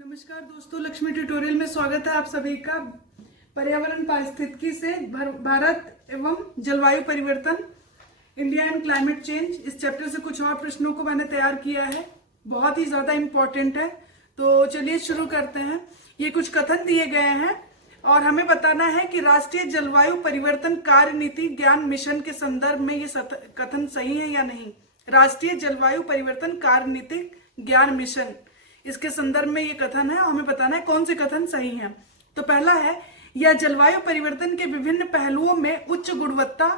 नमस्कार दोस्तों, लक्ष्मी ट्यूटोरियल में स्वागत है आप सभी का। पर्यावरण पारिस्थितिकी से भारत एवं जलवायु परिवर्तन, इंडिया एंड क्लाइमेट चेंज, इस चैप्टर से कुछ और प्रश्नों को मैंने तैयार किया है। बहुत ही ज्यादा इम्पोर्टेंट है, तो चलिए शुरू करते हैं। ये कुछ कथन दिए गए हैं और हमें बताना है कि राष्ट्रीय जलवायु परिवर्तन कार्य नीति ज्ञान मिशन के संदर्भ में ये कथन सही है या नहीं। राष्ट्रीय जलवायु परिवर्तन कार्य नीति ज्ञान मिशन, इसके संदर्भ में ये कथन है और हमें बताना है कौन से कथन सही हैं। तो पहला है, यह जलवायु परिवर्तन के विभिन्न पहलुओं में उच्च गुणवत्ता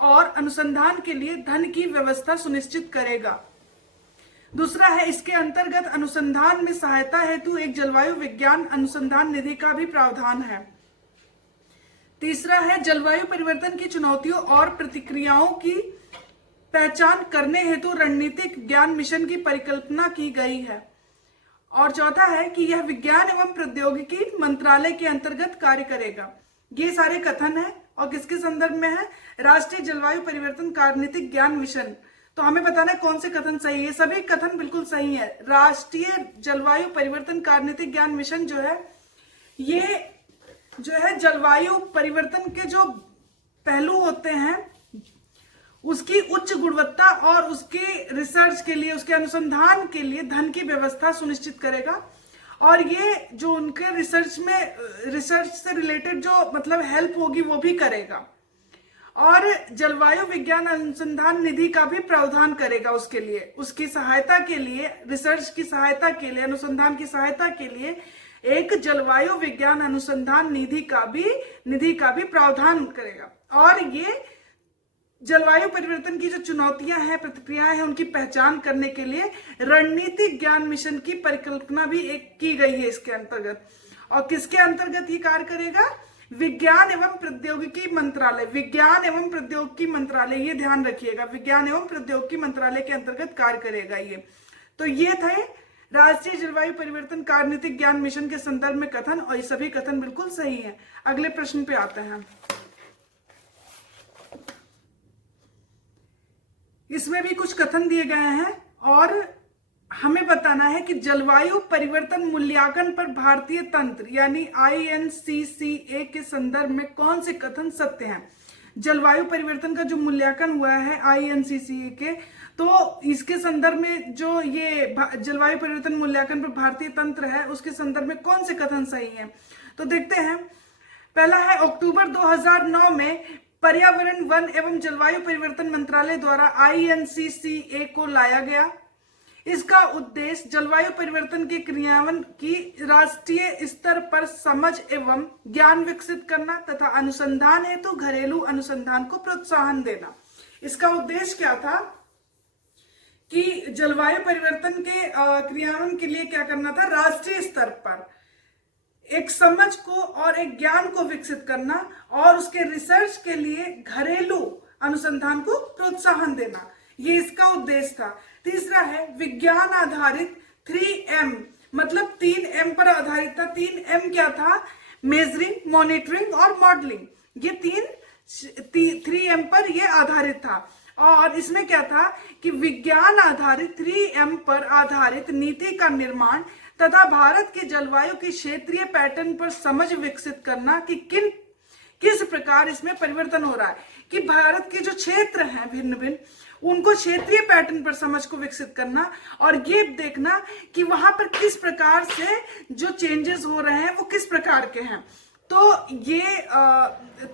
और अनुसंधान के लिए धन की व्यवस्था सुनिश्चित करेगा। दूसरा है, इसके अंतर्गत अनुसंधान में सहायता हेतु एक जलवायु विज्ञान अनुसंधान निधि का भी प्रावधान है। तीसरा है, जलवायु परिवर्तन की चुनौतियों और प्रतिक्रियाओं की पहचान करने हेतु रणनीतिक ज्ञान मिशन की परिकल्पना की गई है। और चौथा है कि यह विज्ञान एवं प्रौद्योगिकी मंत्रालय के अंतर्गत कार्य करेगा। ये सारे कथन है और किसके संदर्भ में है? राष्ट्रीय जलवायु परिवर्तन कार्यनीतिक ज्ञान मिशन। तो हमें बताना है कौन से कथन सही है। सभी कथन बिल्कुल सही है। राष्ट्रीय जलवायु परिवर्तन कार्यनीतिक ज्ञान मिशन जो है, ये जो है जलवायु परिवर्तन के जो पहलू होते हैं उसकी उच्च गुणवत्ता और उसके रिसर्च के लिए, उसके अनुसंधान के लिए धन की व्यवस्था सुनिश्चित करेगा। और ये जो उनके रिसर्च से रिलेटेड जो मतलब हेल्प होगी वो भी करेगा। और जलवायु विज्ञान अनुसंधान निधि का भी प्रावधान करेगा उसके लिए, उसकी सहायता के लिए, रिसर्च की सहायता के लिए, अनुसंधान की सहायता के लिए एक जलवायु विज्ञान अनुसंधान निधि का भी प्रावधान करेगा। और ये जलवायु परिवर्तन की जो चुनौतियां हैं, प्रतिक्रियाएं हैं, उनकी पहचान करने के लिए रणनीतिक ज्ञान मिशन की परिकल्पना भी एक की गई है इसके अंतर्गत। और किसके अंतर्गत ये कार्य करेगा? विज्ञान एवं प्रौद्योगिकी मंत्रालय। विज्ञान एवं प्रौद्योगिकी मंत्रालय, ये ध्यान रखिएगा, विज्ञान एवं प्रौद्योगिकी मंत्रालय के अंतर्गत कार्य करेगा ये। तो ये थे राष्ट्रीय जलवायु परिवर्तन कार्यनीतिक ज्ञान मिशन के संदर्भ में कथन, और ये सभी कथन बिल्कुल सही है। अगले प्रश्न पे आते हैं। इसमें भी कुछ कथन दिए गए हैं और हमें बताना है कि जलवायु परिवर्तन मूल्यांकन पर भारतीय तंत्र यानी INCCA के संदर्भ में कौन से कथन सत्य हैं। जलवायु परिवर्तन का जो मूल्यांकन हुआ है INCCA के, तो इसके संदर्भ में जो ये जलवायु परिवर्तन मूल्यांकन पर भारतीय तंत्र है उसके संदर्भ में कौन से कथन सही हैं। तो देखते हैं। पहला है, अक्टूबर 2009 में पर्यावरण, वन एवं जलवायु परिवर्तन मंत्रालय द्वारा INCCA को लाया गया। इसका उद्देश्य जलवायु परिवर्तन के क्रियान्वयन की राष्ट्रीय स्तर पर समझ एवं ज्ञान विकसित करना तथा अनुसंधान हेतु घरेलू अनुसंधान को प्रोत्साहन देना। इसका उद्देश्य क्या था कि जलवायु परिवर्तन के क्रियान्वयन के लिए क्या करना था? राष्ट्रीय स्तर पर एक समझ को और एक ज्ञान को विकसित करना और उसके रिसर्च के लिए घरेलू अनुसंधान को प्रोत्साहन देना, ये इसका उद्देश्य था। तीसरा है, विज्ञान आधारित 3M, मतलब 3M पर आधारित था। 3M क्या था? मेजरिंग, मॉनिटरिंग और मॉडलिंग। ये 3M पर ये आधारित था। और इसमें क्या था कि विज्ञान आधारित 3M पर आधारित नीति का निर्माण तथा भारत के जलवायु की क्षेत्रीय पैटर्न पर समझ विकसित करना कि किस प्रकार इसमें परिवर्तन हो रहा है, कि भारत के जो क्षेत्र हैं भिन्न भिन्न, उनको क्षेत्रीय पैटर्न पर समझ को विकसित करना और ये देखना कि वहां पर किस प्रकार से जो चेंजेस हो रहे हैं वो किस प्रकार के हैं। तो ये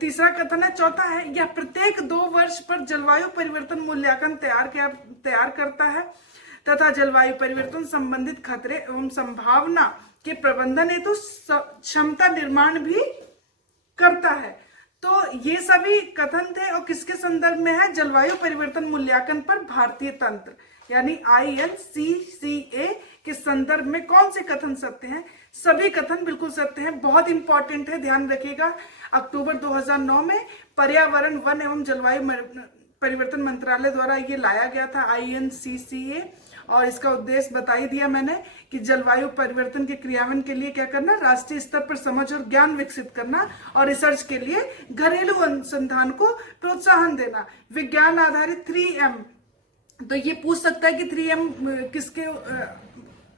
तीसरा कथन है। चौथा है, यह प्रत्येक 2 वर्ष पर जलवायु परिवर्तन मूल्यांकन तैयार करता है तथा जलवायु परिवर्तन संबंधित खतरे एवं संभावना के प्रबंधन हेतु क्षमता निर्माण भी करता है। तो ये सभी कथन थे और किसके संदर्भ में है? जलवायु परिवर्तन मूल्यांकन पर भारतीय तंत्र यानी INCCA के संदर्भ में कौन से कथन सत्य हैं? सभी कथन बिल्कुल सत्य हैं। बहुत इंपॉर्टेंट है, ध्यान रखिएगा। अक्टूबर 2009 में पर्यावरण, वन एवं जलवायु परिवर्तन मंत्रालय द्वारा ये लाया गया था INCCA, और इसका उद्देश्य बता ही दिया मैंने कि जलवायु परिवर्तन के क्रियान्वयन के लिए क्या करना? राष्ट्रीय स्तर पर समझ और ज्ञान विकसित करना और रिसर्च के लिए घरेलू अनुसंधान को प्रोत्साहन देना। विज्ञान आधारित 3M, तो ये पूछ सकता है कि 3M किसके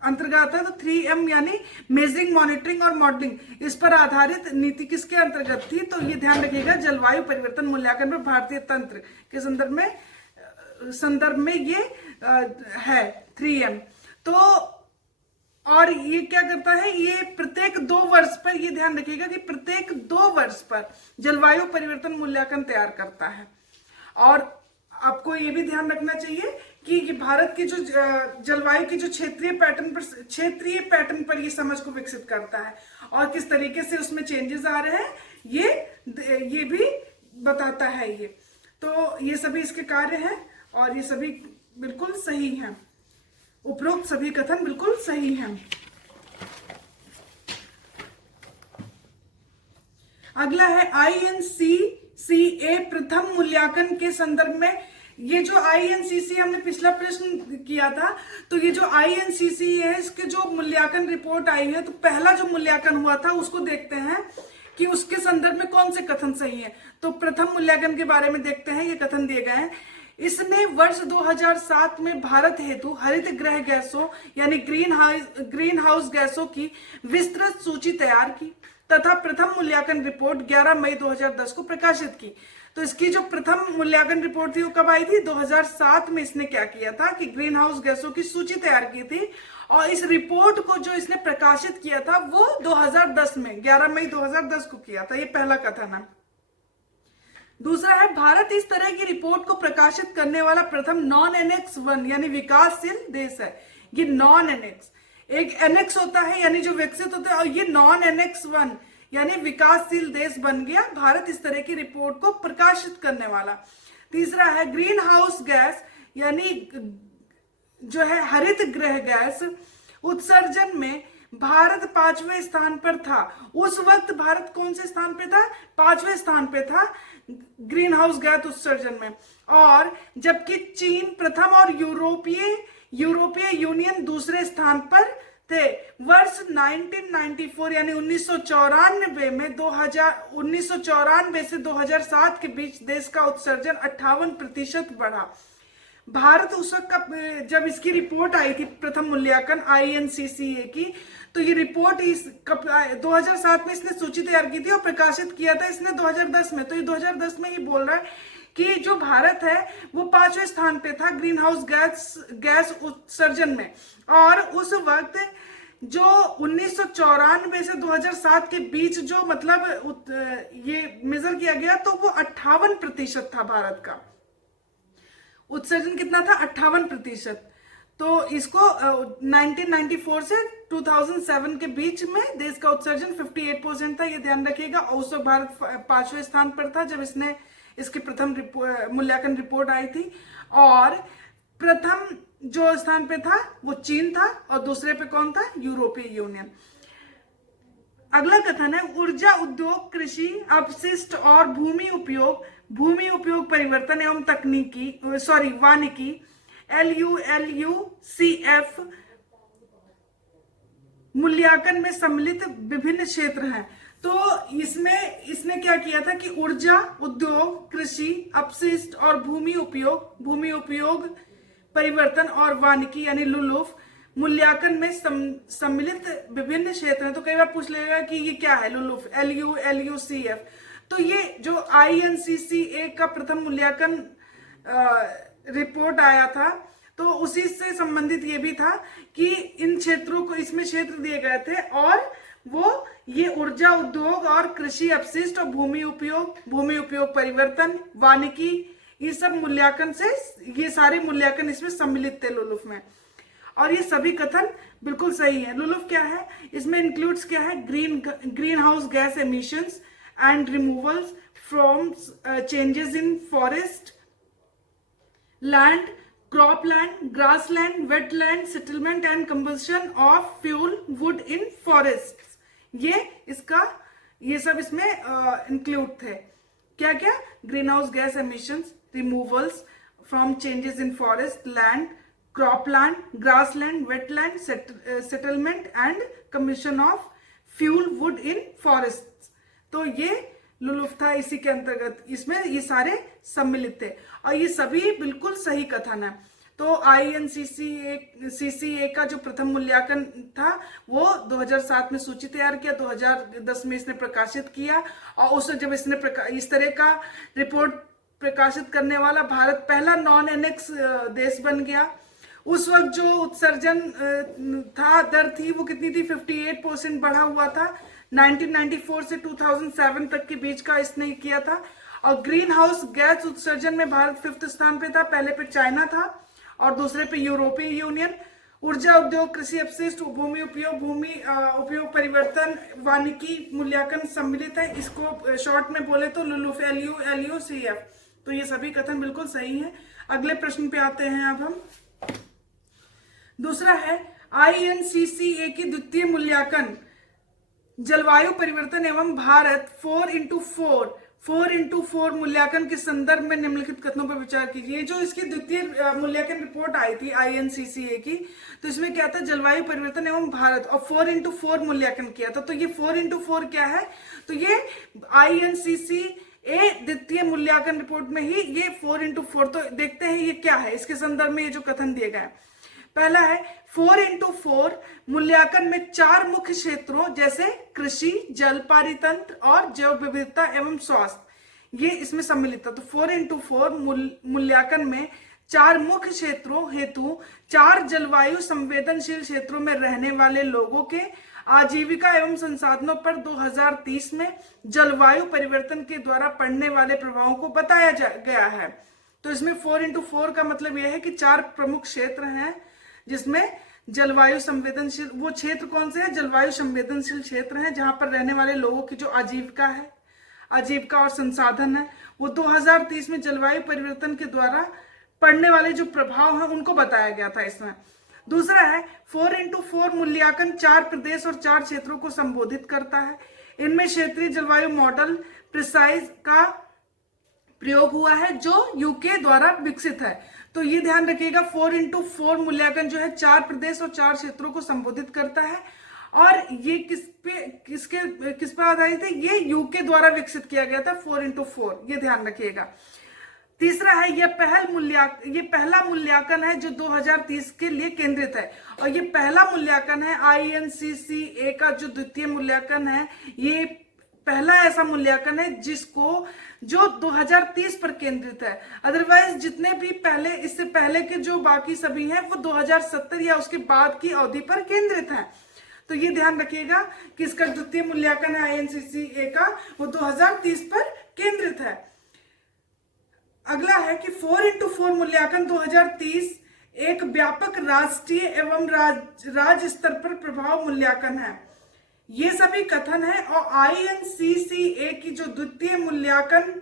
अंतर्गत आता है। तो 3M यानी मेजरिंग, मॉनिटरिंग और मॉडलिंग, इस पर आधारित नीति किसके अंतर्गत थी? तो ये ध्यान रखिएगा, जलवायु परिवर्तन मूल्यांकन पर भारतीय तंत्र के संदर्भ में ये है 3M। तो और ये क्या करता है, ये प्रत्येक 2 वर्ष पर, ये ध्यान रखिएगा कि प्रत्येक 2 वर्ष पर जलवायु परिवर्तन मूल्यांकन तैयार करता है। और आपको ये भी ध्यान रखना चाहिए कि ये भारत के जो जलवायु के जो क्षेत्रीय पैटर्न पर ये समझ को विकसित करता है और किस तरीके से उसमें चेंजेस आ रहे हैं, ये भी बताता है ये। तो ये सभी इसके कार्य हैं और ये सभी बिल्कुल सही हैं, उपरोक्त सभी कथन बिल्कुल सही हैं। अगला है INCCA प्रथम मूल्यांकन के संदर्भ में। ये जो INCCA हमने पिछला प्रश्न किया था, तो ये जो INCCA है, इसके जो मूल्यांकन रिपोर्ट आई है, तो पहला जो मूल्यांकन हुआ था उसको देखते हैं कि उसके संदर्भ में कौन से कथन सही है। तो प्रथम मूल्यांकन के बारे में देखते हैं, ये कथन दिए गए हैं। इसने वर्ष 2007 में भारत हेतु हरित गृह गैसों यानी ग्रीन हाउस गैसों की विस्तृत सूची तैयार की तथा प्रथम मूल्यांकन रिपोर्ट 11 मई 2010 को प्रकाशित की। तो इसकी जो प्रथम मूल्यांकन रिपोर्ट थी वो कब आई थी? 2007 में इसने क्या किया था कि ग्रीन हाउस गैसों की सूची तैयार की थी, और इस रिपोर्ट को जो इसने प्रकाशित किया था वो 2010 में 11 मई 2010 को किया था। ये पहला कथन है। दूसरा है, भारत इस तरह की रिपोर्ट को प्रकाशित करने वाला प्रथम नॉन एनेक्स 1 यानी विकासशील देश है। ये नॉन एनेक्स, एक एनेक्स होता है यानी जो विकसित होता है, और ये नॉन एनेक्स 1 यानी विकासशील देश बन गया भारत इस तरह की रिपोर्ट को प्रकाशित करने वाला। तीसरा है, ग्रीन हाउस गैस यानी जो है हरित गृह गैस उत्सर्जन में भारत 5वें स्थान पर था। उस वक्त भारत कौन से स्थान पे था? 5वें स्थान पे था ग्रीन हाउस गैस उत्सर्जन में, और जबकि चीन प्रथम और यूरोपीय यूनियन दूसरे स्थान पर थे। वर्ष 1994 यानी 1994 में 1994 से 2007 के बीच देश का उत्सर्जन 58% बढ़ा। भारत उस वक्त का, जब इसकी रिपोर्ट आई थी प्रथम मूल्यांकन INCCA की, तो ये रिपोर्ट 2007 में इसने सूची तैयार की थी और प्रकाशित किया था इसने 2010 में। तो ये 2010 में ही बोल रहा है कि जो भारत है वो 5वें स्थान पे था ग्रीन हाउस गैस उत्सर्जन में, और उस वक्त जो 1994 से 2007 के बीच जो मतलब ये मेजर किया गया, तो वो 58% था भारत का उत्सर्जन। कितना था? 58%। तो इसको 1994 से 2007 के बीच में देश का उत्सर्जन 58% था, ये ध्यान रखिएगा। और उस वक्त भारत 5वें स्थान पर था जब इसने इसकी प्रथम मूल्यांकन रिपोर्ट आई थी, और प्रथम जो स्थान पे था वो चीन था और दूसरे पे कौन था? यूरोपीय यूनियन। अगला कथन है, ऊर्जा उद्योग, कृषि अपशिष्ट और भूमि उपयोग परिवर्तन एवं वानिकी LULUCF मूल्यांकन में सम्मिलित विभिन्न क्षेत्र हैं। तो इसमें इसने क्या किया था कि ऊर्जा उद्योग, कृषि अपशिष्ट और भूमि उपयोग परिवर्तन और वानिकी यानी लुलुफ मूल्यांकन में सम्मिलित विभिन्न क्षेत्र हैं। तो कई बार पूछ लेगा कि ये क्या है लुलुफ, LULUCF। तो ये जो INCCA का प्रथम मूल्यांकन रिपोर्ट आया था, तो उसी से संबंधित ये भी था कि इन क्षेत्रों को, इसमें क्षेत्र दिए गए थे, और वो ये ऊर्जा उद्योग और कृषि अपशिष्ट और भूमि उपयोग परिवर्तन, वानिकी, ये सब मूल्यांकन से, ये सारे मूल्यांकन इसमें सम्मिलित थे लुलुफ में। और ये सभी कथन बिल्कुल सही है। लुलुफ क्या है? इसमें इंक्लूड्स क्या है? Green house gas emissions and removals from changes in forest land, cropland, grassland, wetland, settlement and combustion of fuel wood in forests। ये सब इसमें इंक्लूड थे। क्या क्या? Green house gas emissions, removals from changes in forest land, cropland, grassland, wetland, settlement and combustion of fuel would in forest. तो ये लुलुफ था, इसी के अंतर्गत इसमें ये सारे सम्मिलित थे, और ये सभी बिल्कुल सही कथन है। तो INCCA का जो प्रथम मूल्यांकन था वो 2007 में सूची तैयार किया, 2010 में इसने प्रकाशित किया, और उस जब इसने इस तरह का रिपोर्ट प्रकाशित करने वाला भारत पहला नॉन एनेक्स देश बन गया। उस वक्त जो उत्सर्जन था दर थी वो कितनी थी, 58% बढ़ा हुआ था। 1994 से 2007 तक के बीच का इसने किया था। और ग्रीन हाउस गैस उत्सर्जन में भारत 5th स्थान पे था, पहले पे चाइना था और दूसरे पे यूरोपीय यूनियन। ऊर्जा उद्योग, कृषि अपशिष्ट, भूमि उपयोग परिवर्तन, वानिकी मूल्यांकन सम्मिलित है। इसको शॉर्ट में बोले तो लुलुफ, LULUCF। तो ये सभी कथन बिल्कुल सही है। अगले प्रश्न पे आते हैं अब हम। दूसरा है INCCA की द्वितीय मूल्यांकन जलवायु परिवर्तन एवं भारत 4x4 मूल्यांकन के संदर्भ में निम्नलिखित कथनों पर विचार कीजिए। जो इसकी द्वितीय मूल्यांकन रिपोर्ट आई थी INCCA की, तो इसमें क्या था, जलवायु परिवर्तन एवं भारत, और 4x4 मूल्यांकन किया था। तो ये 4x4 क्या है, तो ये INCCA द्वितीय मूल्यांकन रिपोर्ट में ही ये 4x4। तो देखते हैं ये क्या है, इसके संदर्भ में ये जो कथन दिए गए। पहला है 4x4 मूल्यांकन में 4 मुख्य क्षेत्रों जैसे कृषि, जल पारितंत्र और जैव विविधता एवं स्वास्थ्य, ये इसमें सम्मिलित था। तो 4x4 मूल्यांकन में 4 मुख्य क्षेत्रों हेतु 4 जलवायु संवेदनशील क्षेत्रों में रहने वाले लोगों के आजीविका एवं संसाधनों पर 2030 में जलवायु परिवर्तन के द्वारा पड़ने वाले प्रभावों को बताया गया है। तो इसमें 4x4 का मतलब यह है कि 4 प्रमुख क्षेत्र हैं जिसमें जलवायु संवेदनशील, वो क्षेत्र कौन से हैं, जलवायु संवेदनशील क्षेत्र हैं जहां पर रहने वाले लोगों की जो आजीविका और संसाधन है, वो 2030 में जलवायु परिवर्तन के द्वारा पड़ने वाले जो प्रभाव हैं उनको बताया गया था इसमें। दूसरा है 4x4 मूल्यांकन 4 प्रदेश और 4 क्षेत्रों को संबोधित करता है। इनमें क्षेत्रीय जलवायु मॉडल प्रिसाइज का प्रयोग हुआ है जो यूके द्वारा विकसित है। तो ये ध्यान रखिएगा, 4x4 मूल्यांकन जो है 4 प्रदेश और 4 क्षेत्रों को संबोधित करता है, और ये किस पे आधारित है, ये यूके द्वारा विकसित किया गया था 4x4, ये ध्यान रखिएगा। तीसरा है ये पहला मूल्यांकन है जो 2030 के लिए केंद्रित है, और ये पहला मूल्यांकन है INCCA का जो द्वितीय मूल्यांकन है, ये पहला ऐसा मूल्यांकन है जो 2030 पर केंद्रित है। अदरवाइज जितने भी इससे पहले के जो बाकी सभी हैं वो 2070 या उसके बाद की अवधि पर केंद्रित हैं। तो ये ध्यान रखिएगा कि इसका द्वितीय मूल्यांकन है INCCA का, वो 2030 पर केंद्रित है। अगला है कि 4x4 मूल्यांकन 2030 एक व्यापक राष्ट्रीय एवं राज्य स्तर पर प्रभाव मूल्यांकन है। ये सभी कथन है, और INCCA की जो द्वितीय मूल्यांकन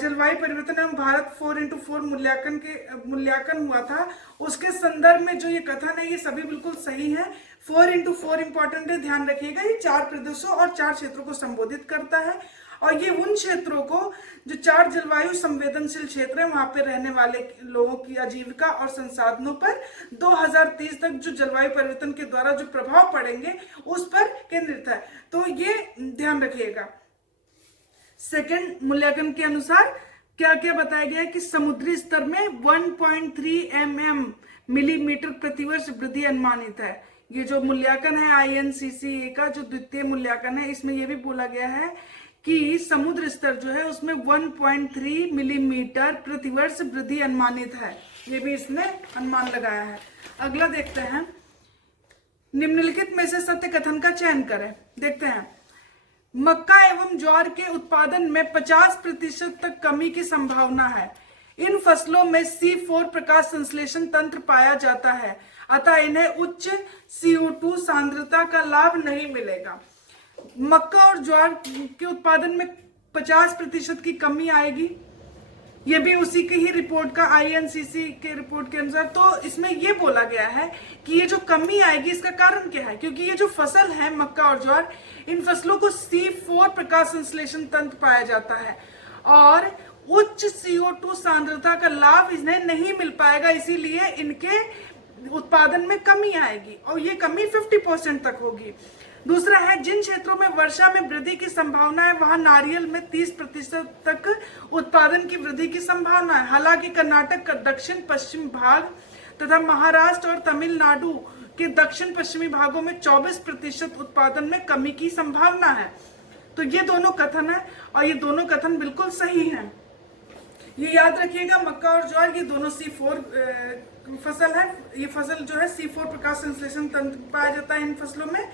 जलवायु परिवर्तन एवं भारत 4x4 मूल्यांकन हुआ था उसके संदर्भ में जो ये कथन है ये सभी बिल्कुल सही है। 4x4 इंपॉर्टेंट है, ध्यान रखिएगा, ये 4 प्रदेशों और 4 क्षेत्रों को संबोधित करता है, और ये उन क्षेत्रों को जो 4 जलवायु संवेदनशील क्षेत्र है वहां पे रहने वाले लोगों की आजीविका और संसाधनों पर 2030 तक जो जलवायु परिवर्तन के द्वारा जो प्रभाव पड़ेंगे उस पर केंद्रित है। तो ये ध्यान रखिएगा। सेकंड मूल्यांकन के अनुसार क्या क्या बताया गया है कि समुद्री स्तर में 1.3 मिलीमीटर प्रतिवर्ष वृद्धि अनुमानित है। ये जो मूल्यांकन है INCCA का जो द्वितीय मूल्यांकन है, इसमें यह भी बोला गया है कि समुद्र स्तर जो है उसमें 1.3 मिलीमीटर प्रतिवर्ष वृद्धि अनुमानित है। ये भी इसने अनुमान लगाया है। अगला देखते हैं, निम्नलिखित में से सत्य कथन का चयन करें। देखते हैं, मक्का एवं ज्वार के उत्पादन में 50% तक कमी की संभावना है। इन फसलों में C4 प्रकाश संश्लेषण तंत्र पाया जाता है, अतः इन्हें उच्च CO2 सांद्रता का लाभ नहीं मिलेगा। मक्का और ज्वार के उत्पादन में 50% की कमी आएगी, ये भी उसी की ही रिपोर्ट का INCCA के रिपोर्ट के अनुसार। तो इसमें ये बोला गया है कि ये जो कमी आएगी इसका कारण क्या है, क्योंकि ये जो फसल है मक्का और ज्वार, इन फसलों को C4 प्रकाश संश्लेषण तंत्र पाया जाता है और उच्च CO2 सांद्रता का लाभ इन्हें नहीं मिल पाएगा, इसीलिए इनके उत्पादन में कमी आएगी और ये कमी 50% तक होगी। दूसरा है जिन क्षेत्रों में वर्षा में वृद्धि की संभावना है वहां नारियल में 30% तक उत्पादन की वृद्धि की संभावना है। हालांकि कर्नाटक का दक्षिण पश्चिम भाग तथा महाराष्ट्र और तमिलनाडु के दक्षिण पश्चिमी भागों में 24% उत्पादन में कमी की संभावना है। तो ये दोनों कथन है और ये दोनों कथन बिल्कुल सही हैं। ये याद रखिएगा, मक्का और ज्वार ये दोनों C4 फसल है। ये फसल जो है C4 प्रकाश संश्लेषण तंत्र पाया जाता है इन फसलों में,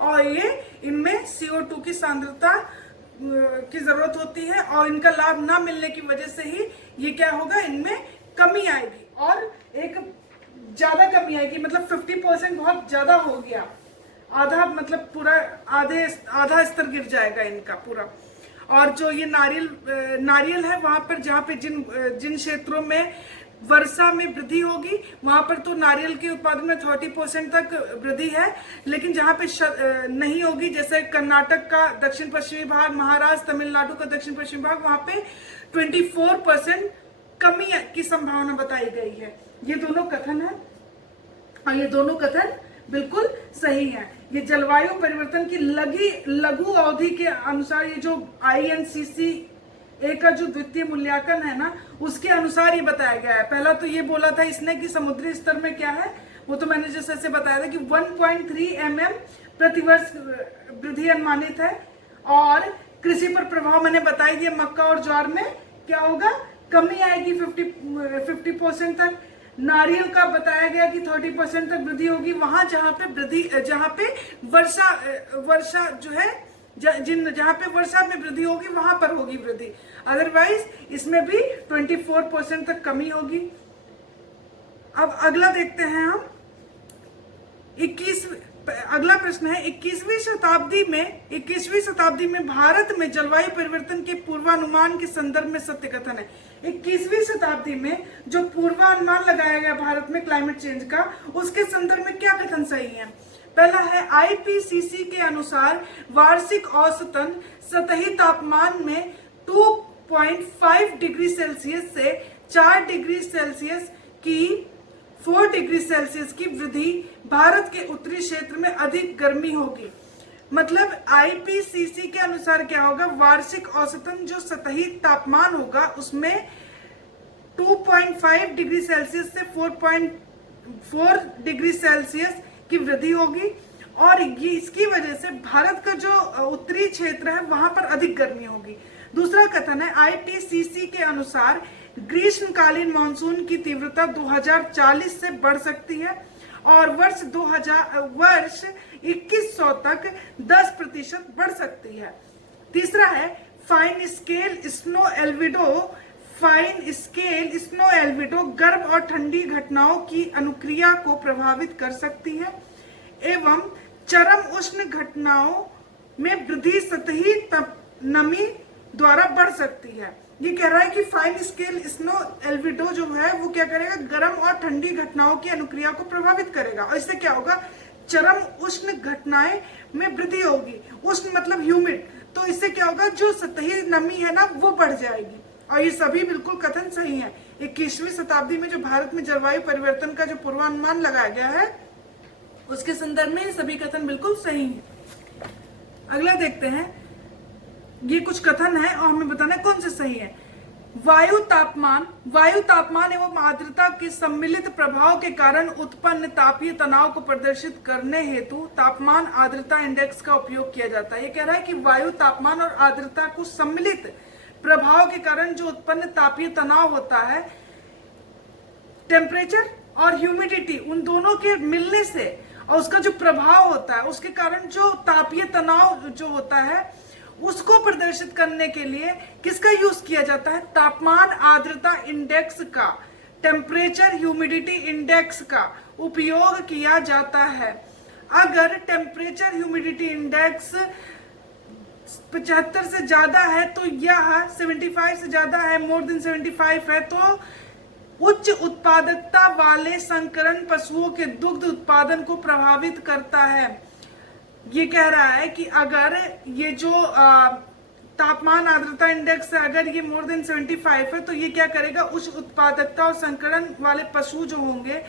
और ये इनमें CO2 की सांद्रता की जरूरत होती है, और इनका लाभ ना मिलने की वजह से ही ये क्या होगा, इनमें कमी आएगी, और एक ज्यादा कमी आएगी, मतलब 50% बहुत ज्यादा हो गया, आधा मतलब पूरा आधा स्तर गिर जाएगा इनका पूरा। और जो ये नारियल है वहां पर जहाँ पे जिन क्षेत्रों में वर्षा में वृद्धि होगी वहां पर तो नारियल के उत्पादन में 30% तक वृद्धि है, लेकिन जहां पे नहीं होगी, जैसे कर्नाटक का दक्षिण पश्चिमी भाग, महाराष्ट्र, तमिलनाडु का दक्षिण पश्चिमी भाग, वहां पे 24% कमी की संभावना बताई गई है। ये दोनों कथन है और ये दोनों कथन बिल्कुल सही है। ये जलवायु परिवर्तन की लघु अवधि के अनुसार ये जो INCCA का जो द्वितीय मूल्यांकन है ना, उसके अनुसार ये बताया गया है। पहला तो ये बोला था इसने कि समुद्री स्तर में क्या है, वो तो मैंने जैसे बताया था कि 1.3 mm प्रतिवर्ष वृद्धि अनुमानित है, और कृषि पर प्रभाव मैंने बताई दिया, मक्का और ज्वार में क्या होगा, कमी आएगी 50% तक। नारियल का बताया गया कि 30% तक वृद्धि होगी वहां जहां पे वर्षा जो है जहां पे वर्षा में वृद्धि होगी वहां पर होगी वृद्धि, अदरवाइज इसमें भी 24% तक कमी होगी। अब अगला देखते हैं हम, अगला प्रश्न है 21वीं शताब्दी में भारत में जलवायु परिवर्तन के पूर्वानुमान के संदर्भ में सत्य कथन है। 21वीं शताब्दी में जो पूर्वानुमान लगाया गया भारत में क्लाइमेट चेंज का, उसके संदर्भ में क्या कथन सही है। पहला है IPCC के अनुसार वार्षिक औसतन सतही तापमान में 2.5 डिग्री सेल्सियस से 4 डिग्री सेल्सियस की 4 डिग्री सेल्सियस की वृद्धि भारत के उत्तरी क्षेत्र में अधिक गर्मी होगी। मतलब IPCC के अनुसार क्या होगा, वार्षिक औसतन जो सतही तापमान होगा उसमें 2.5 डिग्री सेल्सियस से 4.4 डिग्री सेल्सियस की वृद्धि होगी, और ये इसकी वजह से भारत का जो उत्तरी क्षेत्र है वहां पर अधिक गर्मी होगी। दूसरा कथन है IPCC के अनुसार ग्रीष्मकालीन मानसून की तीव्रता 2040 से बढ़ सकती है और वर्ष 2100 तक 10% बढ़ सकती है। तीसरा है फाइन स्केल स्नो एल्विडो गर्म और ठंडी घटनाओं की अनुक्रिया को प्रभावित कर सकती है एवं चरम उष्ण घटनाओं में वृद्धि सतही नमी द्वारा बढ़ सकती है। ये कह रहा है कि फाइन स्केल स्नो एल्विडो जो है वो क्या करेगा, गर्म और ठंडी घटनाओं की अनुक्रिया को प्रभावित करेगा, और इससे क्या होगा, चरम उष्ण घटनाएं में वृद्धि होगी। उष्ण मतलब ह्यूमिड, तो इससे क्या होगा, जो सतही नमी है ना वो बढ़ जाएगी। और ये सभी बिल्कुल कथन सही है। 21वीं शताब्दी में जो भारत में जलवायु परिवर्तन का जो पूर्वानुमान लगाया गया है उसके संदर्भ में सभी कथन बिल्कुल सही है। अगला देखते हैं, ये कुछ कथन है और हमें बताना है कौन से सही है। वायु तापमान एवं आर्द्रता के सम्मिलित प्रभाव के कारण उत्पन्न तापीय तनाव को प्रदर्शित करने हेतु तापमान आर्द्रता इंडेक्स का उपयोग किया जाता है। ये कह रहा है कि वायु तापमान और आर्द्रता को सम्मिलित प्रभाव के कारण जो उत्पन्न तापीय तनाव होता है, टेम्परेचर और ह्यूमिडिटी उन दोनों के मिलने से और उसका जो प्रभाव होता है उसके कारण जो तापीय तनाव जो होता है उसको प्रदर्शित करने के लिए किसका यूज किया जाता है, तापमान आर्द्रता इंडेक्स का, टेम्परेचर ह्यूमिडिटी इंडेक्स का उपयोग किया जाता है। अगर टेम्परेचर ह्यूमिडिटी इंडेक्स 75 से ज्यादा है तो यह 75 से ज्यादा है, मोर देन 75 है तो उच्च उत्पादकता वाले संकरण पशुओं के दुग्ध उत्पादन को प्रभावित करता है। ये कह रहा है कि अगर ये जो तापमान आर्द्रता इंडेक्स है अगर ये मोर देन 75 है तो ये क्या करेगा, उच्च उत्पादकता और संकरण वाले पशु जो होंगे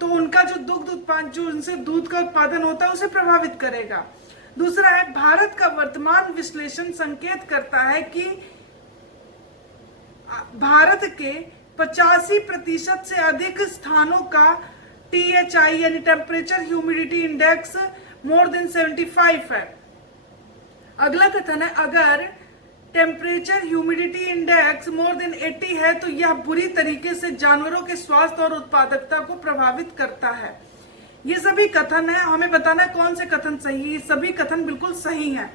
तो उनका जो दुग्ध उत्पादन, जो उनसे दूध का उत्पादन होता है उसे प्रभावित करेगा। दूसरा है भारत का वर्तमान विश्लेषण संकेत करता है कि भारत के 85% से अधिक स्थानों का THI यानी temperature humidity index more than 75 है। अगला कथन है अगर temperature humidity index more than 80 है तो यह बुरी तरीके से जानवरों के स्वास्थ्य और उत्पादकता को प्रभावित करता है। ये सभी कथन है, हमें बताना है कौन से कथन सही है। सभी कथन बिल्कुल सही हैं।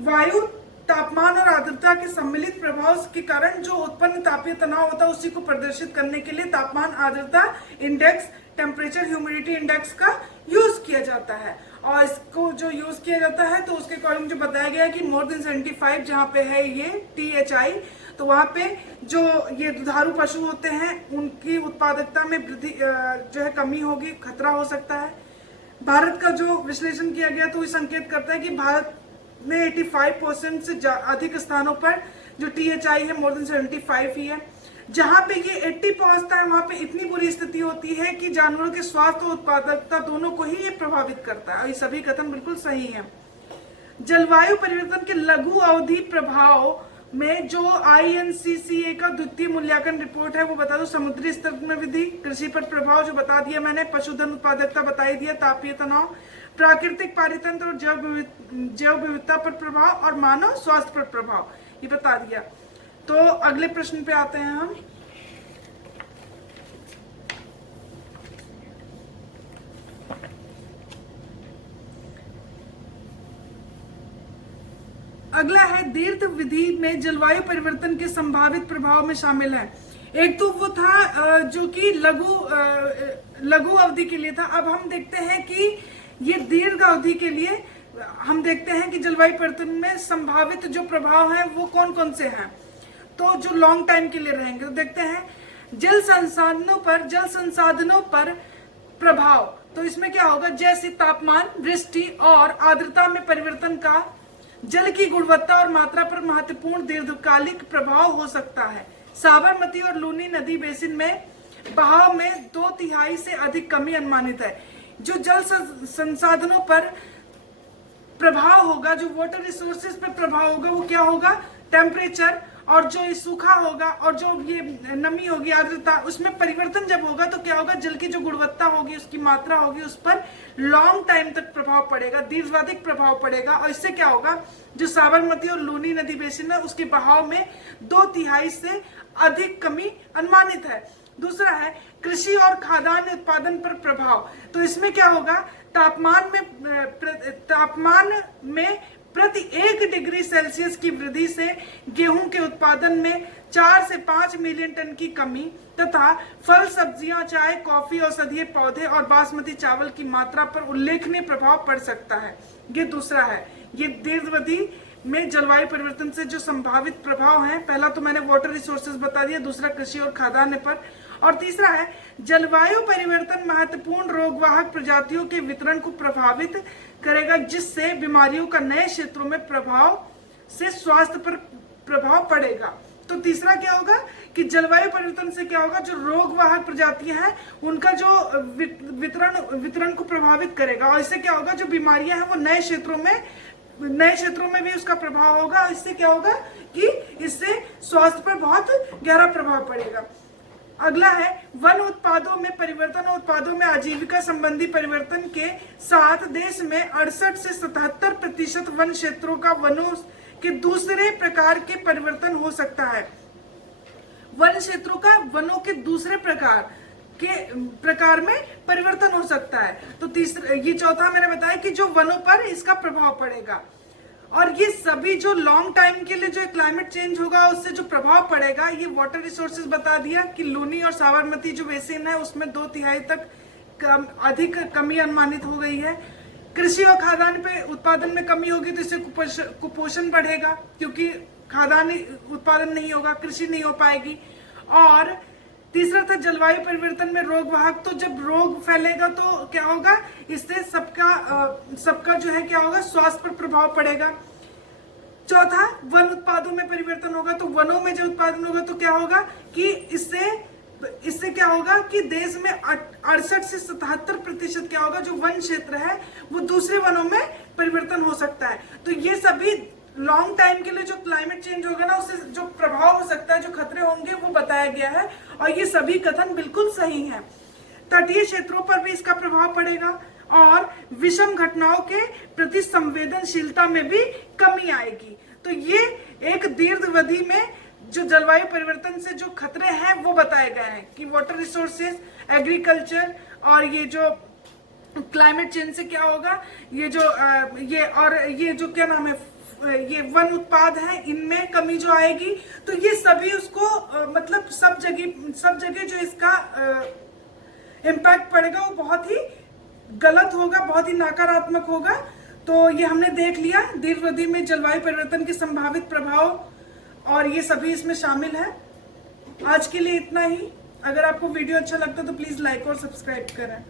वायु, तापमान और आर्द्रता के सम्मिलित प्रभाव के कारण जो उत्पन्न तापीय तनाव होता है उसी को प्रदर्शित करने के लिए तापमान आर्द्रता इंडेक्स, टेम्परेचर ह्यूमिडिटी इंडेक्स का यूज किया जाता है। और इसको जो यूज किया जाता है तो उसके अकॉर्डिंग जो बताया गया है कि मोर देन 75 जहाँ पे है ये THI, तो वहां पे जो ये दुधारू पशु होते हैं उनकी उत्पादकता में वृद्धि जो है कमी होगी, खतरा हो सकता है। भारत का जो विश्लेषण किया गया तो ये संकेत करता है कि भारत में 85% से अधिक स्थानों पर जो THI है मोर देन 75 ही है। जहां पे ये 80 पहुंचता है वहां पे इतनी बुरी स्थिति होती है कि जानवरों के स्वास्थ्य और उत्पादकता दोनों को ही ये प्रभावित करता है। ये सभी कथन बिल्कुल सही हैं। जलवायु परिवर्तन के लघु अवधि प्रभाव में जो INCCA का द्वितीय मूल्यांकन रिपोर्ट है वो बता दो। समुद्री स्तर में वृद्धि, कृषि पर प्रभाव जो बता दिया मैंने, पशुधन उत्पादकता बता ही दिया, तापीय तनाव, प्राकृतिक पारितंत्र और जैव विविधता पर प्रभाव और मानव स्वास्थ्य पर प्रभाव, ये बता दिया। तो अगले प्रश्न पे आते हैं हम। अगला है दीर्घ विधि में जलवायु परिवर्तन के संभावित प्रभाव में शामिल है। एक तो वो था जो कि लघु अवधि के लिए था। अब हम देखते हैं कि ये दीर्घ अवधि के लिए हम देखते हैं कि जलवायु परिवर्तन में संभावित जो प्रभाव हैं वो कौन कौन से हैं। तो जो लॉन्ग टाइम के लिए रहेंगे तो देखते हैं जल संसाधनों पर प्रभाव। तो इसमें क्या होगा, जैसे तापमान, वृष्टि और आर्द्रता में परिवर्तन का जल की गुणवत्ता और मात्रा पर महत्वपूर्ण दीर्घकालिक प्रभाव हो सकता है। साबरमती और लूनी नदी बेसिन में बहाव में 2/3 से अधिक कमी अनुमानित है। जो जल संसाधनों पर प्रभाव होगा, जो वाटर रिसोर्सेज पर प्रभाव होगा वो क्या होगा, टेम्परेचर, और जो सूखा होगा और जो ये नमी होगी, आर्द्रता, उसमें परिवर्तन जब होगा तो क्या होगा, जल की जो गुणवत्ता होगी, उसकी मात्रा होगी, उस पर लॉन्ग टाइम तक प्रभाव पड़ेगा, दीर्घावधिक प्रभाव पड़ेगा। और इससे क्या होगा, जो साबरमती और लूनी नदी बेसिन है उसके बहाव में 2/3 से अधिक कमी अनुमानित है। दूसरा है कृषि और खाद्यान्न उत्पादन पर प्रभाव। तो इसमें क्या होगा, तापमान में प्रति 1 डिग्री सेल्सियस की वृद्धि से गेहूं के उत्पादन में 4 से 5 मिलियन टन की कमी तथा फल, सब्जियां, चाय, कॉफी, औषधीय पौधे और बासमती चावल की मात्रा पर उल्लेखनीय प्रभाव पड़ सकता है। ये दूसरा है, ये दीर्घावधि में जलवायु परिवर्तन से जो संभावित प्रभाव है, पहला तो मैंने वाटर रिसोर्सेज बता दिया, दूसरा कृषि और खाद्यान्न पर, और तीसरा है जलवायु परिवर्तन महत्वपूर्ण रोगवाहक प्रजातियों के वितरण को प्रभावित करेगा, जिससे बीमारियों का नए क्षेत्रों में प्रभाव से स्वास्थ्य पर प्रभाव पड़ेगा। तो तीसरा क्या होगा कि जलवायु परिवर्तन से क्या होगा, जो रोगवाहक प्रजातियां हैं उनका जो वितरण को प्रभावित करेगा, और इससे क्या होगा, जो बीमारियां हैं वो नए क्षेत्रों में भी उसका प्रभाव होगा। इससे क्या होगा कि इससे स्वास्थ्य पर बहुत गहरा प्रभाव पड़ेगा। अगला है वन उत्पादों में परिवर्तन और उत्पादों में आजीविका संबंधी परिवर्तन के साथ देश में 68 से 77% वन क्षेत्रों का वनों के दूसरे प्रकार के परिवर्तन हो सकता है। वन क्षेत्रों का वनों के दूसरे प्रकार में परिवर्तन हो सकता है। तो तीसरा, ये चौथा मैंने बताया कि जो वनों पर इसका प्रभाव पड़ेगा। और ये सभी जो लॉन्ग टाइम के लिए जो क्लाइमेट चेंज होगा उससे जो प्रभाव पड़ेगा, ये वाटर रिसोर्सेज बता दिया कि लूनी और साबरमती जो बेसिन है उसमें 2/3 तक अधिक कमी अनुमानित हो गई है। कृषि और खाद्यान्न पे उत्पादन में कमी होगी तो इससे कुपोषण बढ़ेगा, क्योंकि खाद्यान्न उत्पादन नहीं होगा, कृषि नहीं हो पाएगी। और तीसरा था जलवायु परिवर्तन में रोगवाहक, तो जब रोग फैलेगा तो क्या होगा, इससे सबका जो है क्या होगा, स्वास्थ्य पर प्रभाव पड़ेगा। चौथा, वन उत्पादों में परिवर्तन होगा, तो वनों में जब उत्पादन होगा तो क्या होगा कि इससे तो इससे क्या होगा कि देश में 68 से 77% क्या होगा, जो वन क्षेत्र है वो दूसरे वनों में परिवर्तन हो सकता है। तो ये सभी लॉन्ग टाइम के लिए जो क्लाइमेट चेंज होगा ना, उससे जो प्रभाव हो सकता है, जो खतरे होंगे, वो बताया गया है और ये सभी कथन बिल्कुल सही हैं। तटीय क्षेत्रों पर भी इसका प्रभाव पड़ेगा और विषम घटनाओं के प्रति संवेदनशीलता में भी कमी आएगी। तो ये एक दीर्घावधि में जो जलवायु परिवर्तन से जो खतरे हैं वो बताए गए हैं कि वाटर रिसोर्सेज, एग्रीकल्चर और ये जो क्लाइमेट चेंज से क्या होगा, ये जो क्या नाम है, ये वन उत्पाद है, इनमें कमी जो आएगी। तो ये सभी उसको मतलब सब जगह जो इसका इम्पैक्ट पड़ेगा वो बहुत ही गलत होगा, बहुत ही नकारात्मक होगा। तो ये हमने देख लिया दीर्घावधि में जलवायु परिवर्तन के संभावित प्रभाव, और ये सभी इसमें शामिल है। आज के लिए इतना ही। अगर आपको वीडियो अच्छा लगता है तो प्लीज लाइक और सब्सक्राइब करें।